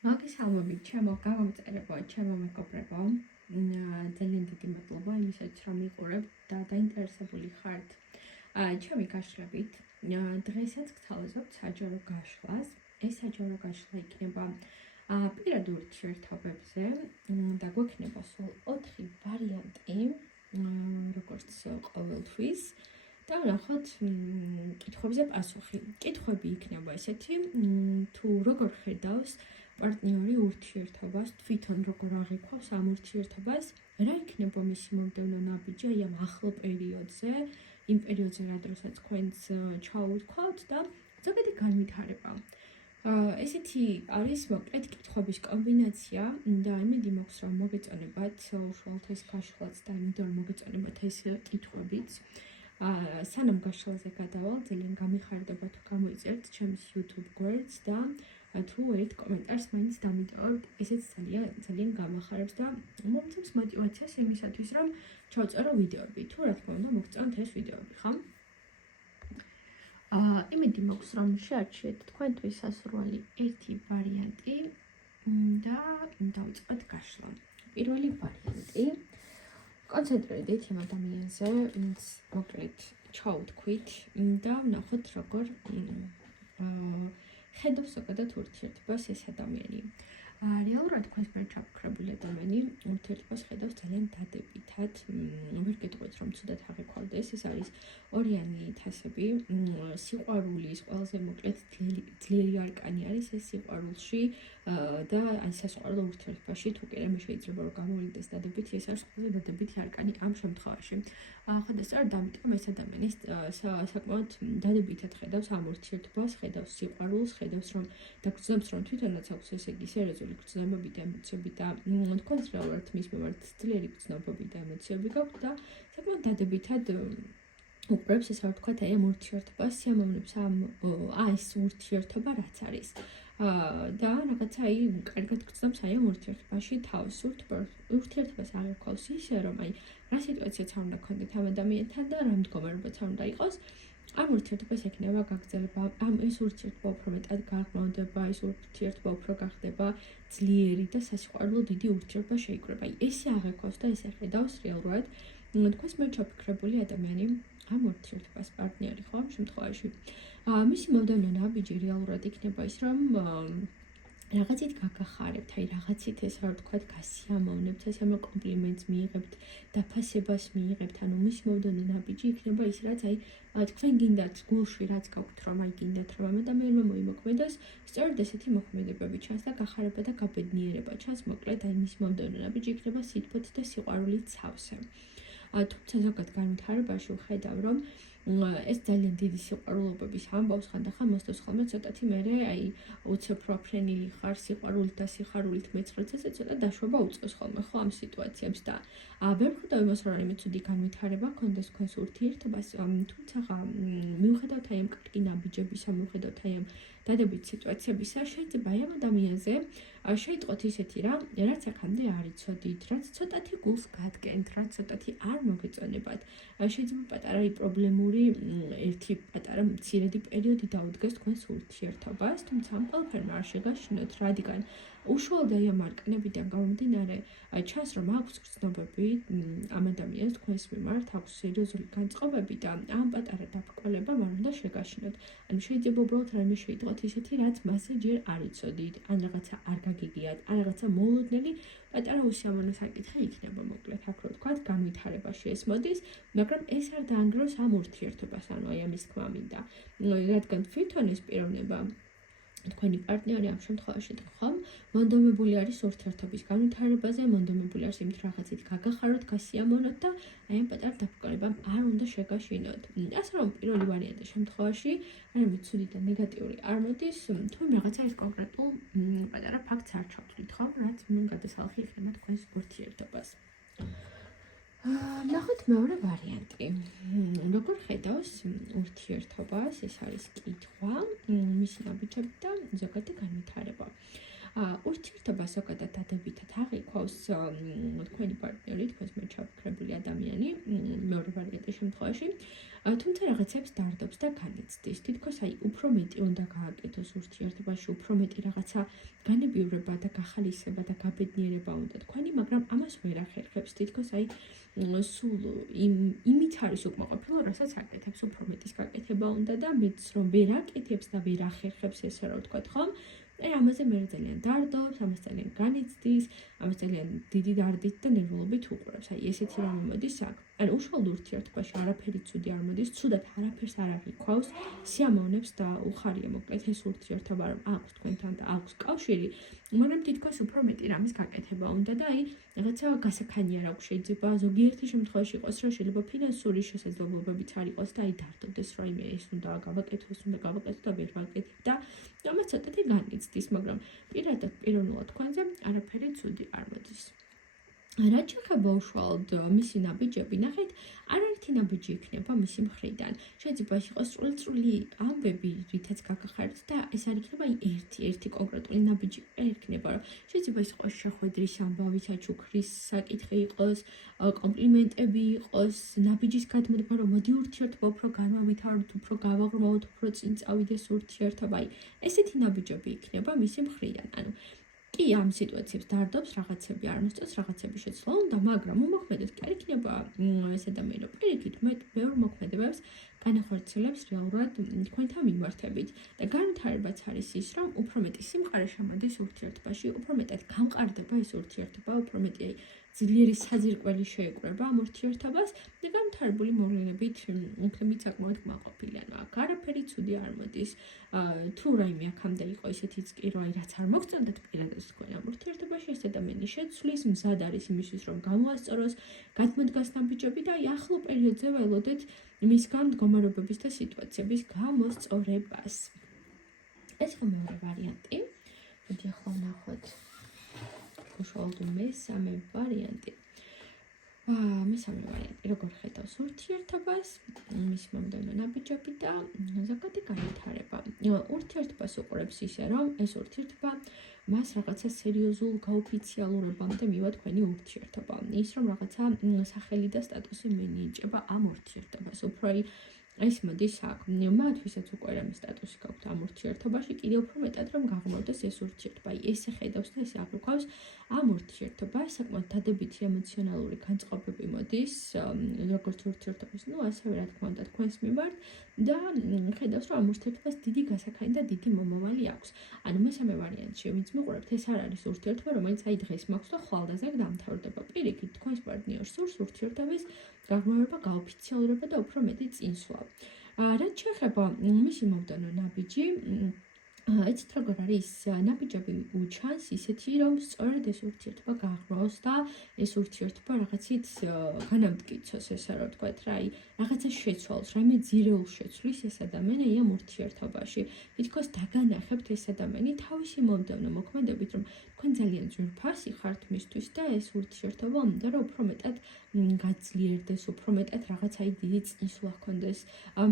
მოგესალმებით, ჩემო გამომწერებო, ჩემო მეგობრებო. ძალიან დიდი მადლობა იმისათვის, რომ მიყურებთ და დაინტერესებული ხართ ჩემი გაშლებით. დღესაც გთავაზობთ საჯარო გაშლას. ეს საჯარო გაშლა იქნება პირად ურთიერთობებზე და გვექნება სულ 4 ვარიანტი, როგორც ყოველთვის. და ვნახოთ კითხვებზე პასუხი. კითხვები იქნება ესეთი, თუ როგორ ხედავს პარტნიორი ურთიერთობას, თვითონ როგორ აღიქვავს ამ ურთიერთობას, რა იქნება მისი მომდევნო ნაბიჯი აი ამ ახლო პერიოდზე, იმ პერიოდზე, რა დროსაც თქვენს ჩაუვთქვათ და ზოგადი განვითარება. ესეთი არის მოკლედ კითხვების კომბინაცია და იმედი მაქვს, რომ მოგეწონებათ უშუალოდ ეს გაშლაც და იმიტომ რომ მოგეწონებათ ეს კითხვებიც. სანამ გაშლაზე გადავალ, ძალიან გამიხარდება თუ გამოიწერთ ჩემს YouTube გვერდს და თუ ერთ კომენტარს მაინც დამიტოვებთ, ესეც ძალიან გამახარებს და მომწევს мотивაციას იმისათვის, რომ ჩავწერო ვიდეოები. თუ რა თქმა უნდა, მოგწონთ ეს ვიდეოები, ხო? იმედი მაქვს, რომ შეარჩიეთ თქვენთვის სასურველი ერთი ვარიანტი და დავიწყოთ გაშლა. პირველი ვარიანტი. კონცენტრირდით იმ ადამიანზე, ვინც მოკლედ ჩაუთქვით და ვნახოთ როგორ ხედავს ზოგადად ურთიერთობას ეს ადამიანი. რეალურად თქვენს მიერ ჩაფიქრებული ადამიანი ურთიერთობას ხედავს ძალიან დადებითად. ვერ გეტყვით, რომ ცუდად აღიქვავდეს, ეს არის ორიანი თასები. სიყვარულის ყველაზე მოკლედ ძლიერი არკანი არის ეს სიყვარულში და აი სასიყვარულო ურთიერთობაში თუ კი რამე შეიძლება რომ გამოვლინდეს დადებითი, ეს არის ყველაზე დადებითი არკანი ამ შემთხვევაში. ხოდესწორად ამიტომ ეს ადამიანი საკმაოდ დადებითად ხედავს ამ ურთიერთობას, ხედავს სიყვარულს, ხედავს რომ დაგრძნობს რომ თვითონაც აქვს ესე იგი სერიოზული გრძნობები და ემოციები და თქვენს რეალურად მის მიმართ ძლიერი გრძნობები და ემოციები გაქვთ და საკმაოდ დადებითად უყურებს ესე რომ ვთქვათ აი ამ ურთიერთობას, სიამოვნებს ეს ურთიერთობა რაც არის. და რაღაცა აი კარგად გრძნობს აი ამ ურთიერთობაში თავს ურთიერთობას აღიქვავს ისე რომ აი რა სიტუაციაც არ უნდა გქონდეთ ამ ადამიანთან და რა მდგომარეობაც არ უნდა იყოს ამ ურთიერთობას ექნება გაგრძელება ეს ურთიერთობა უფრო მეტად გაღრმავდება ეს ურთიერთობა უფრო გახდება ძლიერი და სასიყვარულო დიდი ურთიერთობა შეიკრება აი ესე აღიქვავს და ესე ხედავს რეალურად თქვენს მიერ ჩაფიქრებული ადამიანი ამ ურთიერთობას პარტნიორი ხო ამ შემთხვევაში მისი მომდევნო ნაბიჯი რეალურად იქნება ის რომ რაღაცით გაგახარებთ, აი რაღაცით ეს რა ვთქვათ, გასიამოვნებთ, ეს ამ კომპლიმენტს მიიღებთ, დაფასებას მიიღებთ, ანუ მისი მომდევნო ნაბიჯი იქნება ის რაც აი თქვენ გინდათ გულში რაც გაქვთ რომ აი გინდათ რომ ამ ადამიანმა მოიმოქმედოს, სწორედ ესეთი მოქმედებები ჩანს და გახარება და გაბედნიერება ჩანს, მოკლედ აი მისი მომდევნო ნაბიჯი იქნება სითბოთ და სიყვარულით სავსე. თუმცა ზოგად განვითარებაში ვხედავ რომ ეს ძალიან დიდი სიყვარულობების ამბავს ხანდახან მოსდევს ხოლმე ცოტათი მერე აი უცებ პროფრენილი ხარ სიყვარულით და სიხარულით მეცხრეც ესე ცოტა დაშვება უწევს ხოლმე ხო ამ სიტუაციებს და ვერ ხვდავ იმას რომ რაიმე ცუდი განვითარება ქონდეს თქვენს ურთიერთობას თუმცა მიუხედავად აი ამ კარგი ნაბიჯებისა მიუხედავად აი ამ დადებით სიტუაციებისა შეიძლება აი ამ ადამიანზე შეიტყოთ ისეთი რამ რაც აქამდე არ იცოდით რაც ცოტათი გულს გადგენთ რაც ცოტათი არ მოგეწონებათ შეიძლება პატარა პრობლემური ერთი პატარა მცირედი პერიოდი დაუდგეს თქვენს ურთიერთობას თუმცა ამ ყველაფერმა არ შეგაშინოთ რადგან უშუალოდ აი ამ არკანებიდან გამომდინარე ჩანს რომ აქვს გრძნობები ამ ადამიანს თქვენს მიმართ აქვს სერიოზული განწყობები და ამ პატარა დაბრკოლებამ არ უნდა შეგაშინოთ ანუ შეიძლება უბრალოდ რაიმე შეიტყოთ ისეთი რაც მასე ჯერ არ იცოდით ან რაღაცა არ გაგიგიათ ან რაღაცა მოულოდნელი პატარა უსიამოვნო საკითხი იქნება მოკლედ აქ რო ვთქვათ განვითარებაში ეს მოდის მაგრამ ეს არ დაანგრევს ამ ურთიერთობას ანუ აი ამის თქმა მინდა რადგან თვითონ ეს პიროვნება თქვენი პარტნიორი ამ შემთხვევაში ხომ მონდომებული არის ურთიერთობის განვითარებაზე მონდომებული არის იმით რაღაცით გაგახაროთ გასიამოვნოთ და აი ამ პატარა დაბრკოლებამ არ უნდა შეგაშინოთ ასე რომ პირველი ვარიანტის შემთხვევაში რაიმე ცუდი და ნეგატიური არ მოდის თუ რაღაცა ის კონკრეტულ პატარა ფაქტს არ ჩავთვლით ხო რაც გადასალახი იქნება თქვენს ურთიერთობას ნახოთ მეორე ვარიანტი. როგორ ხედავს ურთიერთობას, ეს არის კითხვა, მისი ნაბიჯები და ზოგადი განვითარება. ურთიერთობა ზოგადად დადებითად აღიქვავს თქვენი პარტნიორი, თქვენს მიერ ჩაფიქრებული ადამიანი, მეორე ვარიანტის შემთხვევაში, თუმცა რაღაცებს დარდობს და განიცდის. თითქოს უფრო მეტი უნდა გააკეთოს ურთიერთობაში, უფრო მეტი რაღაცა განებივრება და გახალისება და გაბედნიერება უნდა თქვენი, მაგრამ ამას ვერ ახერხებს. თითქოს სულ იმით არის უკმაყოფილო, რასაც აკეთებს, უფრო მეტის გაკეთება უნდა და მეც რომ ვერ აკეთებს და ვერ ახერხებს, ესე რა ვთქვათ, ხომ? ამაზე მე ძალიან დარდობს, ამას ძალიან განიცდის, ამას ძალიან დიდი დარდით და ნერვულობით უყურებს. ესეთი რამე მოდის აქ. უშუალოდ ურთიერთობაში არაფერი ცუდი არ მოდის, ცუდად არაფერს არ აღიქვავს, სიამოვნებს და უხარია მოკლედ ეს ურთიერთობა, რომ აქვს თქვენთან და აქვს კავშირი, მაგრამ თითქოს უფრო მეტი რამის გაკეთება უნდა და რაღაცა გასაქანი არ აქვს, შეიძლება ზოგიერთი შემთხვევაში იყოს, რომ შეიძლება ფინანსური შესაძლებლობებიც არ იყოს და დარდობდეს, რომ ეს უნდა გავაკეთო, ეს უნდა გავაკეთო და ვერ ვაკეთებ და ამას ცოტათი განიცდის, მაგრამ პირადად პიროვნულად თქვენზე არაფერი ცუდი არ მოდის. რაც შეეხება უშუალოდ მისი ნაბიჯები, ნახეთ, არაერთი ნაბიჯი იქნება მისი მხრიდან. შეიძლება იყოს წვრილ-წვრილი ამბები, რითაც გაგახართ და ეს არ იქნება ერთი კონკრეტული ნაბიჯი იქნება, რომ შეიძლება იყოს შეხვედრის ამბავი, საჩუქრის საკითხი იყოს, კომპლიმენტები იყოს, ნაბიჯის გადმოდგმა, რომ მოდი ურთიერთობა უფრო განავითაროთ, უფრო გავაღრმავოთ, უფრო წინ წავიდეს ურთიერთობა. ესეთი ნაბიჯები იქნება მისი მხრიდან. კი, ამ სიტუაციებს დარდობს, რაღაცები არ მოსწონს, რაღაცები შეცვლა უნდა, მაგრამ უმოქმედოდ კი არ იქნება ეს ადამიანი, რომ პირიქით ბევრ მოქმედებებს განახორციელებს რეალურად თქვენთან მიმართებით. და განვითარებაც არის ის, რომ უფრო მეტი სიმყარე შემოდის ურთიერთობაში, უფრო მეტად გამყარდება ეს ურთიერთობა, უფრო მეტი ძლიერი საძირკველი შეეკრება ამ ურთიერთობას და განვითარებული მოვლენებით უქმით საკმაოდ კმაყოფილია. აქ არაფერი ცუდი არ მოდის. თუ რაიმე აქამდე იყო ისეთიც კი, რომ რაც არ მოგწონდათ პირადად თქვენ ამ ურთიერთობაში, ეს ადამიანი შეცვლის, მზად არის იმისთვის, რომ გამოასწოროს, გადმოდგას ნაბიჯები და ახლო პერიოდზე ველოდეთ მისგან მდგომარეობების და სიტუაციების გამოსწორებას. ეს იყო მეორე ვარიანტი. მოდი ახლა ვნახოთ უშუალოდ მესამე ვარიანტი. მესამე ვარიანტი, როგორ ხედავს ურთიერთობას, მის მომდევნო ნაბიჯები და ზოგადი განვითარება. ურთიერთობას უყურებს ისე, რომ ეს ურთიერთობა მას რაღაცა სერიოზულ გაოფიციალურებამდე მივა თქვენი ურთიერთობა. ის რომ რაღაცა სახელი და სტატუსი მიენიჭება ამ ურთიერთობას. უფრო ეს მოდის აქ. მათ ვისაც უკვე რამე სტატუსი გაქვთ ამ ურთიერთობაში, კიდევ უფრო მეტად რომ გაღრმავდეს ეს ურთიერთობა. ესე ხედავს და ესე აღვიქვავს ამ ურთიერთობას, საკმაოდ დადებითი ემოციონალური განწყობები მოდის, როგორც ურთიერთობის, ასევე რა თქმა უნდა თქვენს მიმართ და ხედავს, რომ ამ ურთიერთობას დიდი გასაქანი და დიდი მომავალი აქვს. მესამე ვარიანტში, ვინც მიყურებთ, ეს არ არის ურთიერთობა, რომელიც დღეს მაქვს და ხვალდაზე დამთავრდება. პირიქით, თქვენს პარტნიორს სურს ურთიერთობის გაღრმავება, გაოფიციალურება და უფრო მეტი წინსვლა. რაც შეეხება მისი მომდევნო ნაბიჯი, ეცით როგორ არის ნაბიჯები უჩანს ისეთი, რომ სწორედ ეს ურთიერთობა გააღრმავოს და ეს ურთიერთობა რაღაცით განამტკიცოს, ესე რა ვთქვათ, რაღაცა შეცვალოს, რაიმე ძირეულს შეცვლის ეს ადამიანი ამ ურთიერთობაში. თითქოს დაგანახებთ ეს ადამიანი თავისი მომდევნო მოქმედებით, რომ თქვენ ძალიან ძვირფასი ხართ მისთვის და ეს ურთიერთობა უნდა რომ უფრო მეტად გაძლიერდეს, უფრო მეტად რაღაცა დიდი წინსვლა ჰქონდეს.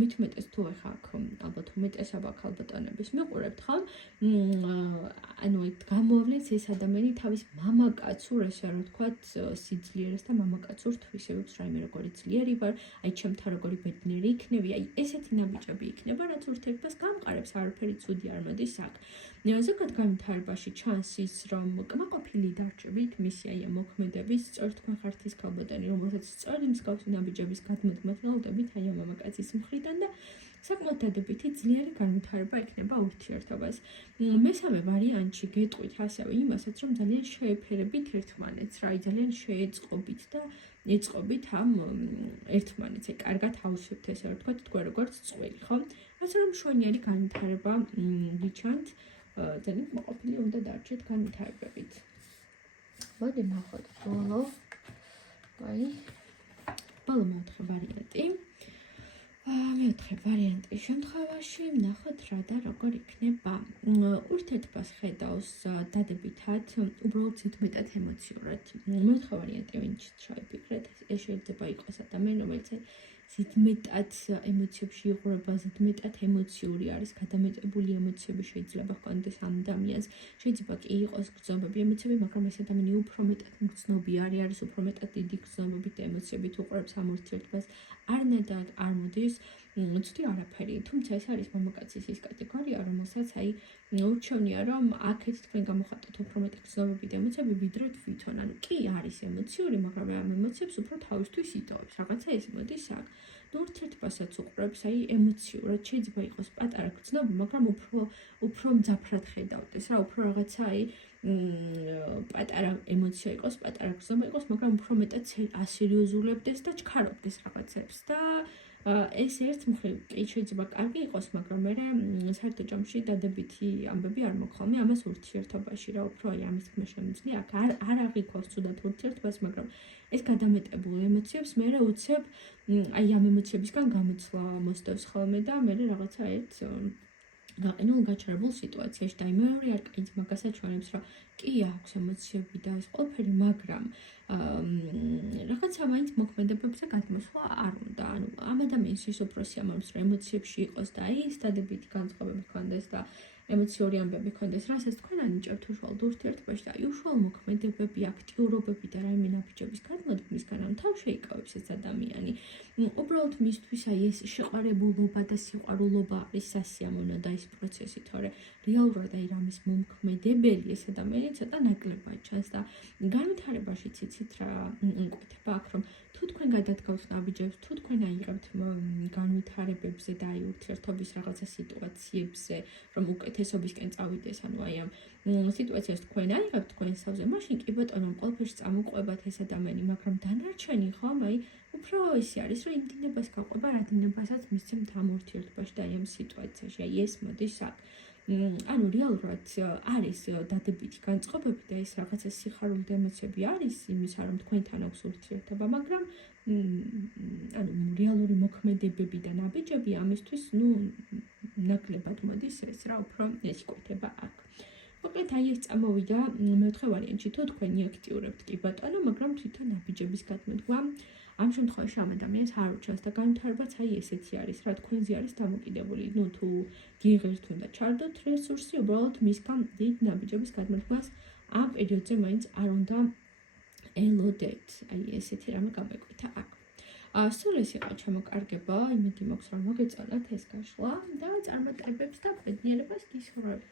მით უმეტეს თუ ახლა აქ ალბათ უმეტესობა ქალბატონების მიყურებთ, ხომ? გამოავლენს ეს ადამიანი თავის მამაკაცურ, ესე რა ვთქვათ, სიძლიერეს და მამაკაცურ თვისებებს, რაიმე როგორი ძლიერი ვარ, ჩემთან როგორი ბედნიერი იქნები, ესეთი ნაბიჯები იქნება, რაც ურთიერთობას გამყარებს, არაფერი ცუდი არ მოდის აქ. ზოგადად განვითარებაში ჩანს ის, რომ კმაყოფილი დარჩებით მისი ამ მოქმედების, სწორედ თქვენ ხართ ის ქალბატონი, რომელსაც სწორედ მსგავსი ნაბიჯების გადმოდგმას ველოდებით ამ მამაკაცის მხრიდან და საკმაოდ დადებითი ძლიერი განვითარება იქნება ურთიერთობას. მესამე ვარიანტში გეტყვით ასევე იმასაც, რომ ძალიან შეეფერებით ერთმანეთს, ძალიან შეეწყობით და ეწყობით ამ ერთმანეთს, კარგად ავსებთ, ესე რა ვთქვათ, თქვენ როგორც წყვილი, ხო? ასე რომ მშვენიერი განვითარება გიჩანთ, ძალიან კმაყოფილი უნდა დარჩეთ განვითარებებით. მოდი ნახოთ ბოლო. ბოლო მეოთხე ვარიანტი. მეოთხე ვარიანტის შემთხვევაში ვნახოთ რა და როგორ იქნება. ურთიერთობას ხედავს დადებითად, უბრალოდ ზედმეტად ემოციურად. მეოთხე ვარიანტი ვინც შევიფიქრეთ, ეს შეიძლება იყოს ადამიანი, რომელიც ზედმეტად ემოციებში იღვრება, ზედმეტად ემოციური არის, გადამეტებული ემოციები შეიძლება ჰქონდეს ამ ადამიანს. შეიძლება კი იყოს გრძნობები ემოციები, მაგრამ ეს ადამიანი უფრო მეტად მგრძნობი არის უფრო მეტად დიდი გრძნობებით და ემოციებით უყურებს ამ ურთიერთობას. არნაირად არ მოდის ცუდი არაფერი, თუმცა ეს არის მამაკაცის ის კატეგორია, რომელსაც ურჩევნია, რომ აქეთ თქვენ გამოხატოთ უფრო მეტი გრძნობები და ემოციები, ვიდრე თვითონ. ანუ კი არის ემოციური, მაგრამ ამ ემოციებს უფრო თავისთვის იტოვებს. რაღაცა ეს მოდის აქ. ურთიერთობასაც უყურებს, ემოციურად შეიძლება იყოს პატარა გრძნობა, მაგრამ უფრო მძაფრად ხედავდეს რა, უფრო რაღაცა პატარა ემოცია იყოს, პატარა გრძნობა იყოს, მაგრამ უფრო მეტად ასერიოზულებდეს და ჩქარობდეს რაღაცებს და ეს ერთ მხრივ კი შეიძლება კარგი იყოს, მაგრამ მე საერთო ჯამში დადებითი ამბები არ მოგხოლმე ამას ურთიერთობაში რა, უფრო ამის თქმა შემიძლია. აქ არ აღიქვავს ცუდად ურთიერთობას, მაგრამ ეს გადამეტებულ ემოციებს მე უცებ ამ ემოციებისგან გამოცვლა მოსდევს ხოლმე და მე რაღაცა ერთ გაყინულ გაჩერებულ სიტუაციაში და მეორე არკაინს მაგასაც ჩვენებს რომ კი აქვს ემოციები და ეს ყველაფერი, მაგრამ რაღაცა მაინც მოქმედებებზე გადმოსვლა არ უნდა. ანუ ამ ადამიანს ის უფრო სიამოვნებს რომ ემოციებში იყოს და ის დადებითი განწყობები ჰქონდეს და ემოციური ამბები ჰქონდეს, რასაც თქვენ ანიჭებთ უშუალოდ ურთიერთობაში და უშუალო მოქმედებები, აქტიურობები და რაიმე ნაბიჯების გადმოდგმისგან ამ თავ შეიკავებს ეს ადამიანი. უბრალოდ მისთვის ეს შეყარებულობა და სიყვარულობა არის სასიამოვნო და ის პროცესი, თორე რეალურად რამის მომქმედებელი ეს ადამიანი ცოტა ნაკლებად ჩანს და განვითარებაშიც იცით რა მკვეთება აქ, რომ თუ თქვენ გადადგავთ ნაბიჯებს, თუ თქვენ აიღებთ განვითარებებზე და ურთიერთობის რაღაცა სიტუაციებზე, რომ უკეთესობისკენ წავიდეს, ანუ ამ სიტუაციას თქვენ აიღებთ თქვენს თავზე, მაშინ კი ბატონო ყველაფერს წამოყვებათ ეს ადამიანი, მაგრამ დანარჩენი ხომ უფრო ისე არის, რომ იმ დინებას გაყვება, რა დინებასაც მისცემთ ამ ურთიერთობაში და ამ სიტუაციაში. ეს მოდის აქ. ანუ რეალურად არის დადებითი განწყობები და ეს რაღაცა სიხარული და ემოციები არის იმისა, რომ თქვენთან აქვს ურთიერთობა, მაგრამ ანუ რეალური მოქმედებები და ნაბიჯები ამისთვის, ნაკლებად მოდის ეს რა, უფრო ეს იკვეთება აქ. მოკლედ ეს წამოვიდა მეოთხე ვარიანტში, თუ თქვენი აქტიურებთ კი ბატონო, მაგრამ თვითონ ნაბიჯების გადმოდგმა ამ შემთხვევაში ამ ადამიანს არ ურჩევს და განვითარებაც ესეთი არის, რა თქვენზე არის დამოკიდებული. თუ გიღერთ უნდა ჩარდოთ რესურსი, უბრალოდ მისგან დიდ ნაბიჯების გადმოდგმას ამ პერიოდზე მაინც არ უნდა ელოდეთ. ესეთი რამე გამოიკვეთა აქ. სულ ეს იყო ჩამოკარგება, იმედი მაქვს რომ მოგეწონათ ეს გაშლა და წარმატებებს და ბედნიერებას გისურვებთ.